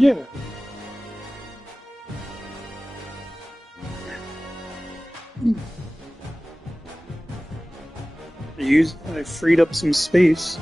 Yeah. I freed up some space.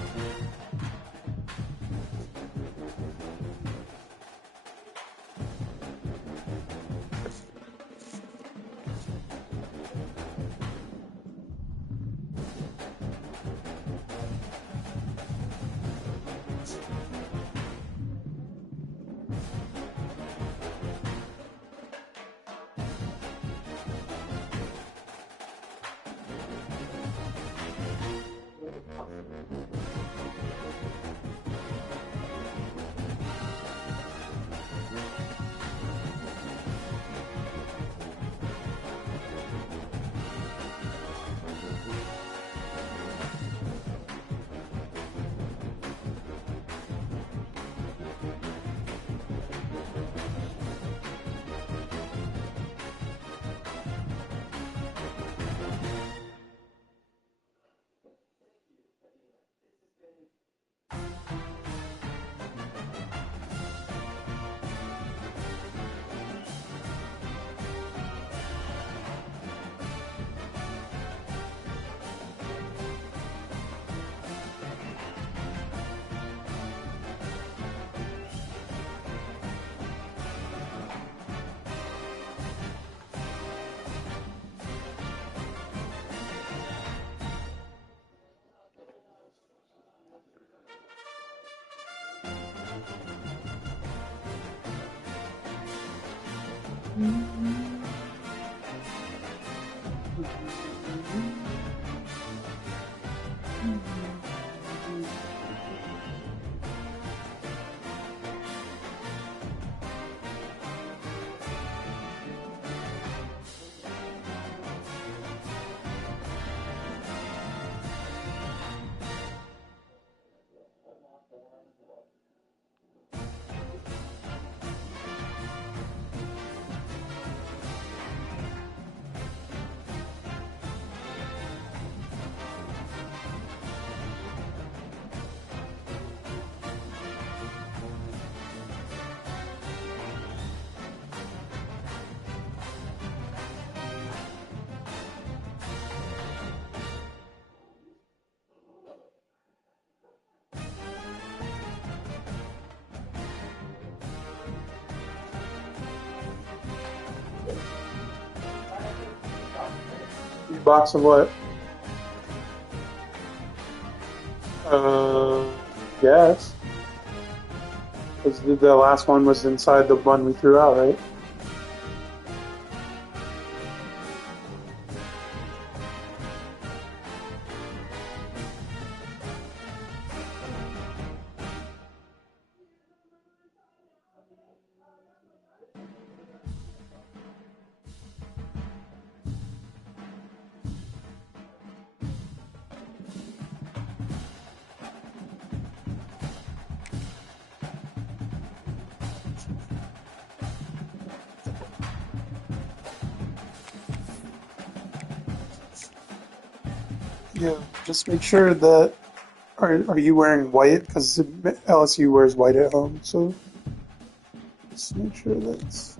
Box of what? Uh, yes. Because the last one was inside the one we threw out, right? Yeah. Just make sure that are you wearing white? Because LSU wears white at home, so just make sure that's.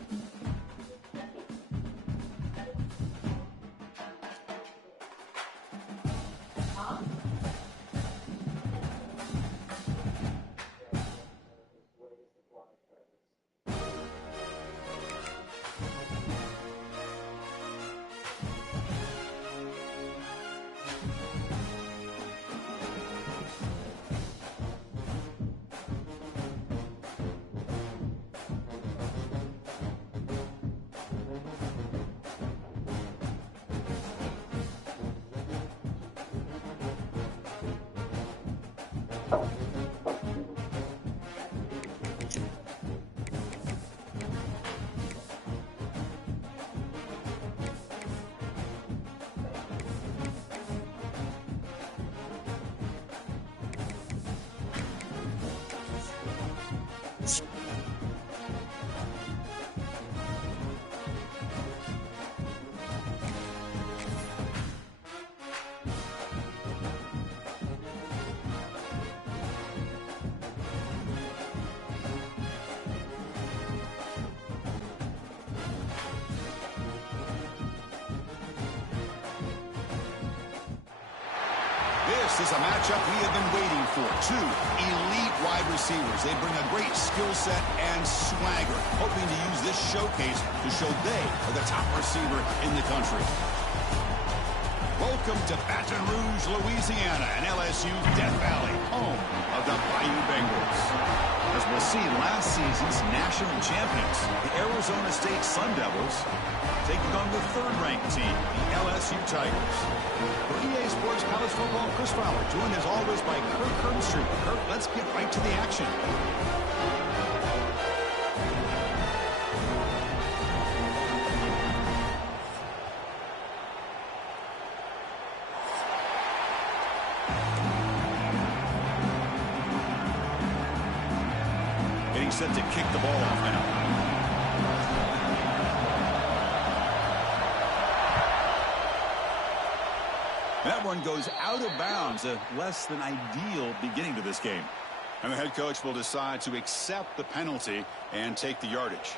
This is a matchup we have been waiting for. Two elite wide receivers. They bring a great skill set and swagger, hoping to use this showcase to show they are the top receiver in the country. Welcome to Baton Rouge, Louisiana, and LSU Death Valley, home of the Bayou Bengals. As we'll see, last season's national champions, the Arizona State Sun Devils, taking on the third-ranked team, the LSU Tigers. For EA Sports College Football, Chris Fowler, joined as always by Kirk Herbstreit. Kirk, let's get right to the action. Getting set to kick the ball off now. That one goes out of bounds, a less than ideal beginning to this game. And the head coach will decide to accept the penalty and take the yardage.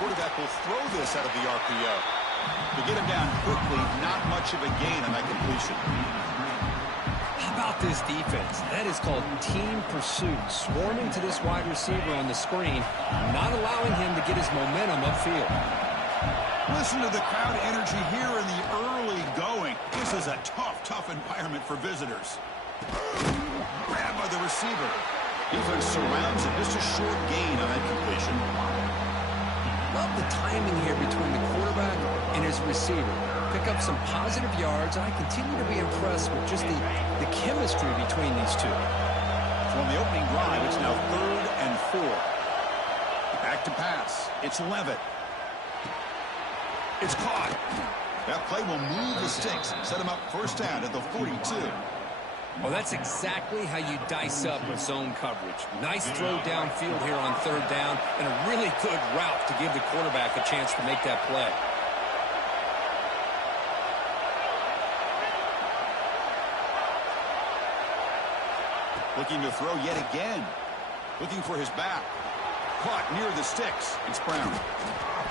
Quarterback will throw this out of the RPO. To get him down quickly, not much of a gain on that completion. How about this defense? That is called team pursuit. Swarming to this wide receiver on the screen, not allowing him to get his momentum upfield. Listen to the crowd energy here in the early going. This is a tough environment for visitors. Grabbed by the receiver. Defense surrounds him. Just a short gain on that completion. Love the timing here between the quarterback and his receiver. Pick up some positive yards, and I continue to be impressed with just the chemistry between these two. From the opening drive, it's now 3rd and 4. Back to pass. It's Levitt. It's caught. That play will move the sticks, set him up first down at the 42. Well, that's exactly how you dice up a zone coverage. Nice throw downfield here on 3rd down, and a really good route to give the quarterback a chance to make that play. Looking to throw yet again. Looking for his back. Caught near the sticks. It's Brown.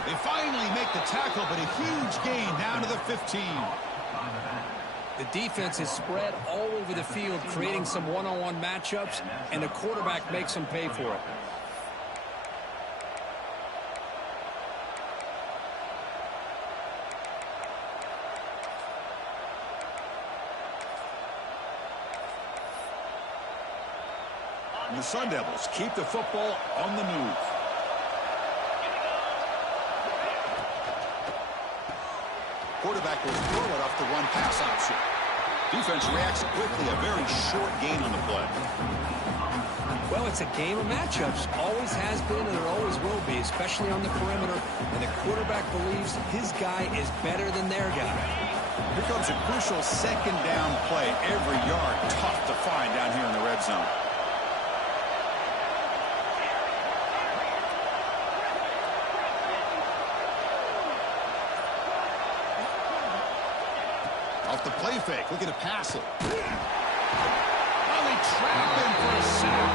They finally make the tackle, but a huge gain down to the 15. The defense is spread all over the field, creating some one-on-one matchups, and the quarterback makes them pay for it. And the Sun Devils keep the football on the move. Quarterback will throw it off the run-pass option. Defense reacts quickly. A very short gain on the play. Well, it's a game of matchups. Always has been, and it always will be, especially on the perimeter. And the quarterback believes his guy is better than their guy. Here comes a crucial 2nd down play. Every yard tough to find down here in the red zone. Off the play fake, looking to pass it. Oh, they trap him for a sack.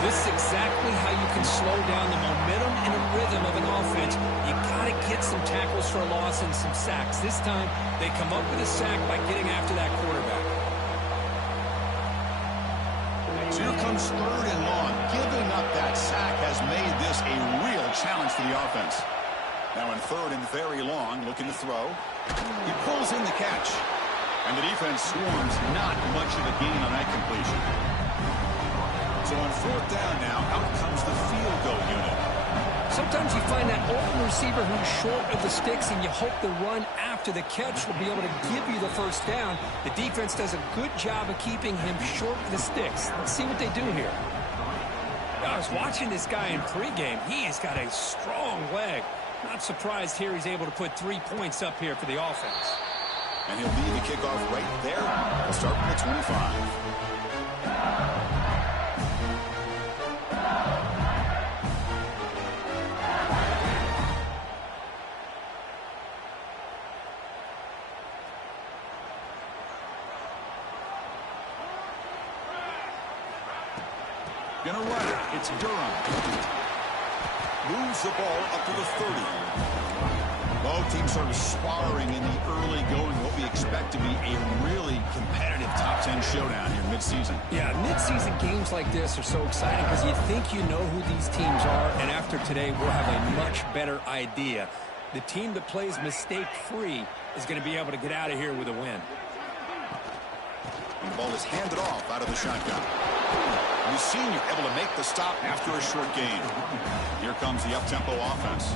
This is exactly how you can slow down the momentum and the rhythm of an offense. You got to get some tackles for a loss and some sacks. This time, they come up with a sack by getting after that quarterback. So here comes 3rd and long. Giving up that sack has made this a real challenge for the offense. Now in 3rd and very long, looking to throw. He pulls in the catch. And the defense swarms, not much of a gain on that completion. So on 4th down now, out comes the field goal unit. Sometimes you find that open receiver who's short of the sticks, and you hope the run after the catch will be able to give you the first down. The defense does a good job of keeping him short of the sticks. Let's see what they do here. I was watching this guy in pregame. He has got a strong leg. Not surprised here he's able to put 3 points up here for the offense. And he'll lead the kickoff right there. We'll start from the 25. Gonna run it. It's Durham. Moves the ball up to the 30. Both teams sort of sparring in the early going. What we expect to be a really competitive top 10 showdown here mid-season. Yeah, mid-season games like this are so exciting because you think you know who these teams are, and after today, we'll have a much better idea. The team that plays mistake-free is going to be able to get out of here with a win. And the ball is handed off out of the shotgun. Senior able to make the stop after a short gain. Here comes the up-tempo offense.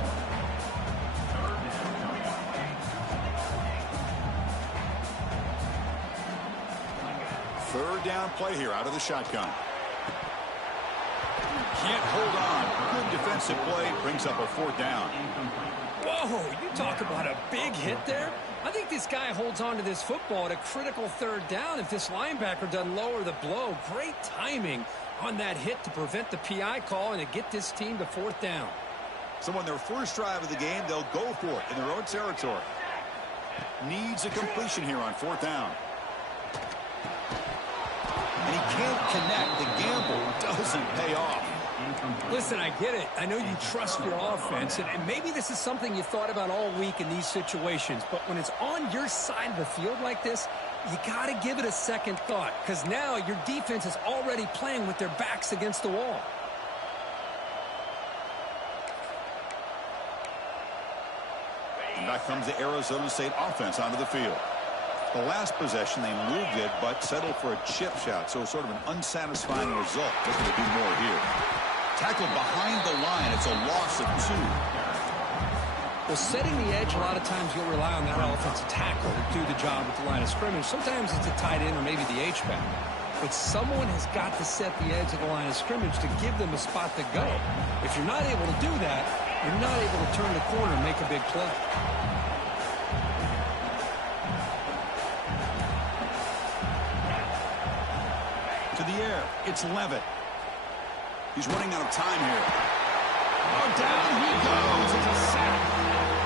Third down play here out of the shotgun. Can't hold on. Good defensive play. Brings up a fourth down. Whoa, you talk about a big hit there. I think this guy holds on to this football at a critical third down if this linebacker doesn't lower the blow. Great timing on that hit to prevent the PI call and to get this team to fourth down. So on their first drive of the game, they'll go for it in their own territory. Needs a completion here on fourth down. And he can't connect. The gamble doesn't pay off. Listen, I get it. I know you trust your offense, and maybe this is something you thought about all week in these situations, but when it's on your side of the field like this, you got to give it a second thought, because now your defense is already playing with their backs against the wall. And back comes the Arizona State offense onto the field. The last possession, they moved it, but settled for a chip shot, so sort of an unsatisfying result. Looking to do more here. Tackled behind the line. It's a loss of 2. Well, setting the edge, a lot of times you'll rely on that offensive tackle to do the job at the line of scrimmage. Sometimes it's a tight end or maybe the H-back. But someone has got to set the edge of the line of scrimmage to give them a spot to go. If you're not able to do that, you're not able to turn the corner and make a big play. To the air, it's Levitt. He's running out of time here. Oh, down he goes. It's a sack.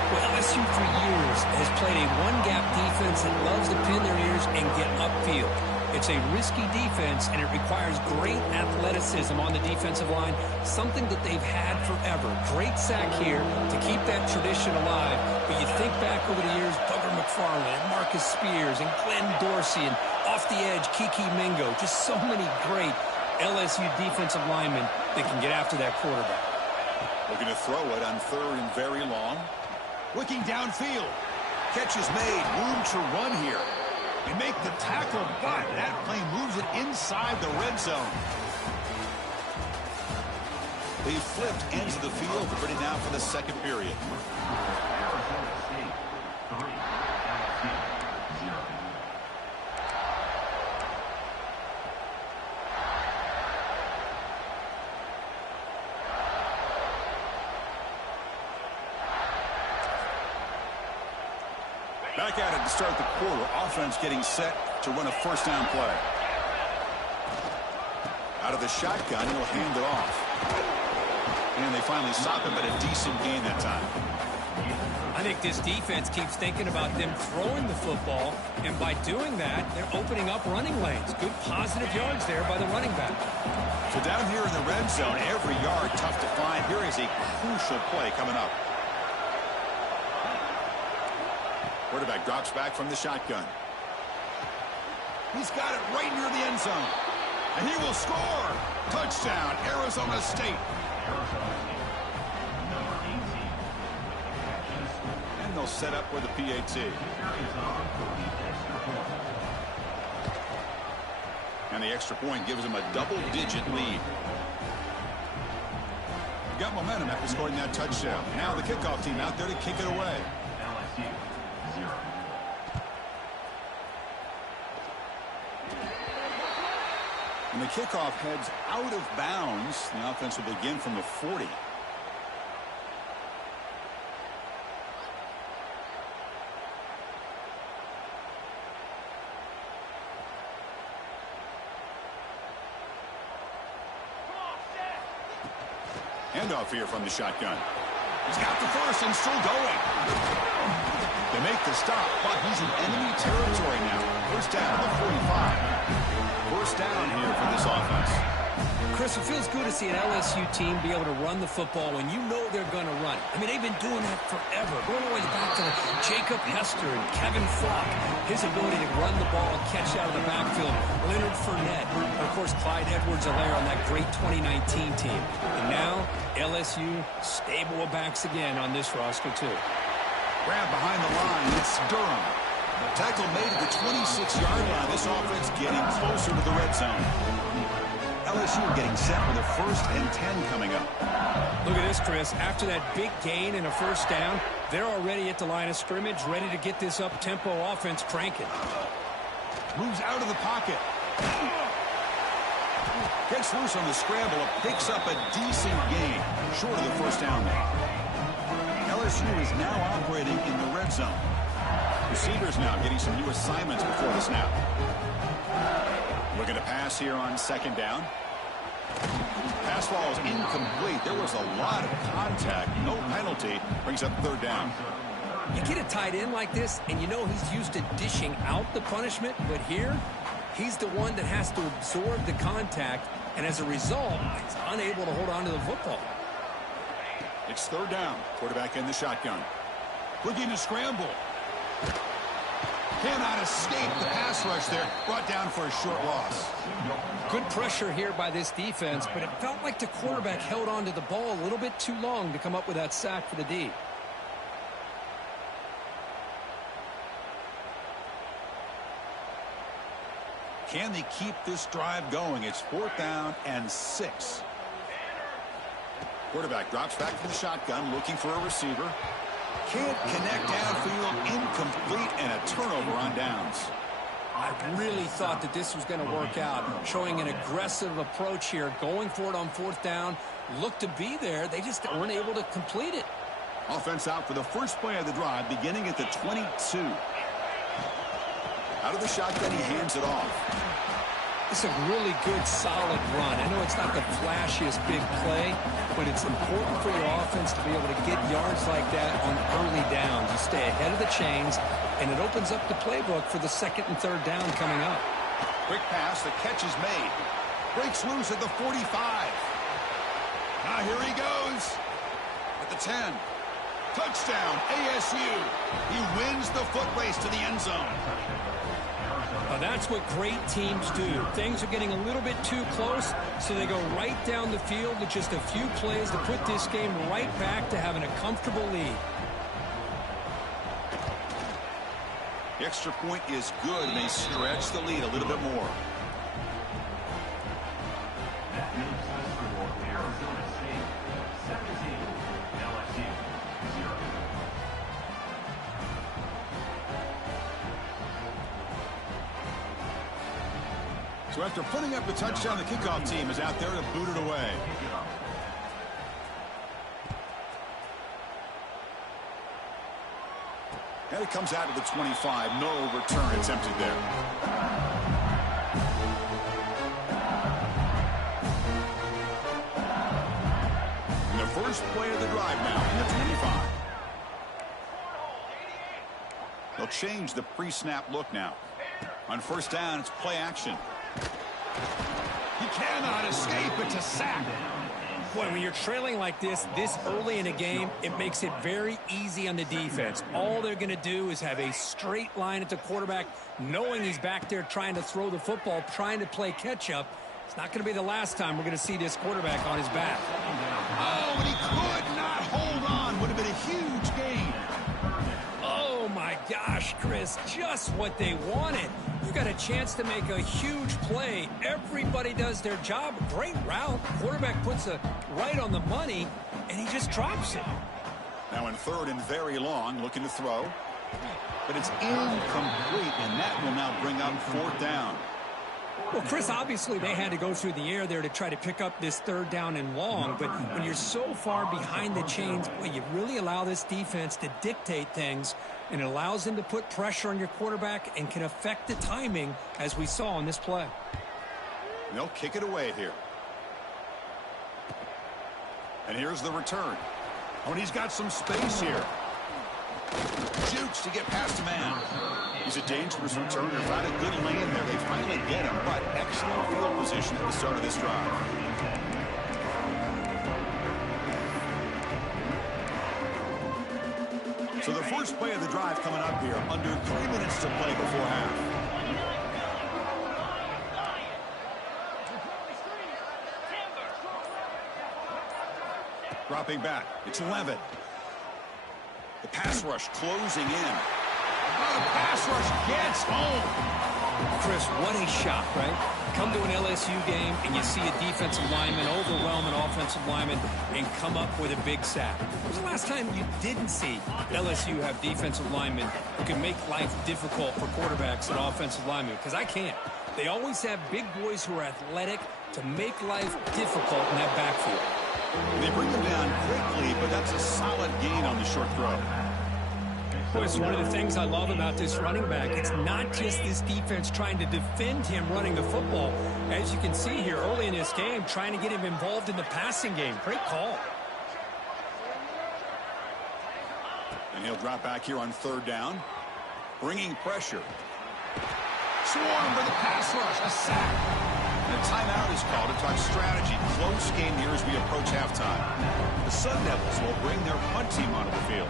Well, LSU for years has played a one-gap defense that loves to pin their ears and get upfield. It's a risky defense, and it requires great athleticism on the defensive line, something that they've had forever. Great sack here to keep that tradition alive. But you think back over the years, Booger McFarland and Marcus Spears and Glenn Dorsey and off the edge, Kiki Mingo. Just so many great LSU defensive linemen that can get after that quarterback. Looking to throw it on third and very long. Looking downfield. Catch is made. Room to run here. They make the tackle, but that play moves it inside the red zone. They flipped ends of the field, ready now for the second period. Back at it to start the quarter. Offense getting set to run a first down play. Out of the shotgun, he'll hand it off. And they finally stop him at a decent gain that time. I think this defense keeps thinking about them throwing the football, and by doing that, they're opening up running lanes. Good positive yards there by the running back. So down here in the red zone, every yard tough to find. Here is a crucial play coming up. Quarterback drops back from the shotgun. He's got it right near the end zone. And he will score. Touchdown, Arizona State. And they'll set up with a PAT. And the extra point gives them a double-digit lead. Got momentum after scoring that touchdown. Now the kickoff team out there to kick it away. And the kickoff heads out of bounds. The offense will begin from the 40. Handoff here from the shotgun. He's got the first and still going. They make the stop, but he's in enemy territory now. First down at the 45. First down here for this offense. Chris, it feels good to see an LSU team be able to run the football when you know they're going to run it. I mean, they've been doing that forever. Going all the way back to Jacob Hester and Kevin Flock. His ability to run the ball and catch out of the backfield. Leonard Fournette. And, of course, Clyde Edwards-Helaire on that great 2019 team. And now, LSU stable of backs again on this roster, too. Grab behind the line. It's Durham. Tackle made at the 26-yard line. This offense getting closer to the red zone. LSU getting set for the 1st and 10 coming up. Look at this, Chris. After that big gain and a first down, they're already at the line of scrimmage, ready to get this up-tempo offense cranking. Moves out of the pocket. Gets loose on the scramble. Picks up a decent gain. Short of the first down there. LSU is now operating in the red zone. Receivers now getting some new assignments before the snap. Looking to pass here on 2nd down. Pass ball is incomplete. There was a lot of contact. No penalty. Brings up 3rd down. You get a tight end like this, and you know he's used to dishing out the punishment, but here, he's the one that has to absorb the contact, and as a result, he's unable to hold on to the football. It's 3rd down. Quarterback in the shotgun. Looking to scramble. Cannot escape the pass rush there. Brought down for a short loss. Good pressure here by this defense, but it felt like the quarterback held on to the ball a little bit too long to come up with that sack for the D. Can they keep this drive going? It's 4th down and 6. Quarterback drops back from the shotgun, looking for a receiver. Can't connect downfield, incomplete, and a turnover on downs. I really thought that this was going to work out, showing an aggressive approach here, going for it on 4th down, looked to be there. They just weren't able to complete it. Offense out for the first play of the drive, beginning at the 22. Out of the shotgun, he hands it off. It's a really good, solid run. I know it's not the flashiest big play, but it's important for your offense to be able to get yards like that on early downs. You stay ahead of the chains, and it opens up the playbook for the 2nd and 3rd down coming up. Quick pass, the catch is made. Breaks loose at the 45. Now here he goes at the 10. Touchdown, ASU. He wins the foot race to the end zone. Now that's what great teams do. Things are getting a little bit too close, so they go right down the field with just a few plays to put this game right back to having a comfortable lead. The extra point is good, and they stretch the lead a little bit more. So after putting up the touchdown, the kickoff team is out there to boot it away. And it comes out to the 25. No return attempted there. And the first play of the drive now in the 25. They'll change the pre-snap look now. On 1st down, it's play action. He cannot escape it to sack. Boy, when you're trailing like this early in a game, it makes it very easy on the defense. All they're going to do is have a straight line at the quarterback, knowing he's back there trying to throw the football, trying to play catch-up. It's not going to be the last time we're going to see this quarterback on his back. Oh, and he could not hold on. Would have been a huge gain. Oh, my gosh, Chris, just what they wanted. You got a chance to make a huge play. Everybody does their job. Great route. Quarterback puts it right on the money, and he just drops it. Now in 3rd and very long, looking to throw. But it's incomplete, and that will now bring up 4th down. Well, Chris, obviously they had to go through the air there to try to pick up this 3rd down and long, but when you're so far behind the chains, boy, you really allow this defense to dictate things, and it allows them to put pressure on your quarterback and can affect the timing, as we saw on this play. And they'll kick it away here. And here's the return. Oh, and he's got some space here. Shoots to get past a man. He's a dangerous returner. Found a good lane there. They finally get him, but excellent field position at the start of this drive. So the first play of the drive coming up here, under 3 minutes to play before half. Dropping back, it's Levitt. The pass rush closing in. Oh, the pass rush gets home. Chris, what a shock, right? Come to an LSU game and you see a defensive lineman overwhelm an offensive lineman and come up with a big sack. When was the last time you didn't see LSU have defensive linemen who can make life difficult for quarterbacks and offensive linemen? Because I can't. They always have big boys who are athletic to make life difficult in that backfield. They bring him down quickly, but that's a solid gain on the short throw. Boy, it's one of the things I love about this running back. It's not just this defense trying to defend him running the football. As you can see here early in this game, trying to get him involved in the passing game. Great call. And he'll drop back here on third down. Bringing pressure. Swarm for the pass rush. A sack. And a timeout is called to talk strategy. Close game here as we approach halftime. The Sun Devils will bring their punt team onto the field.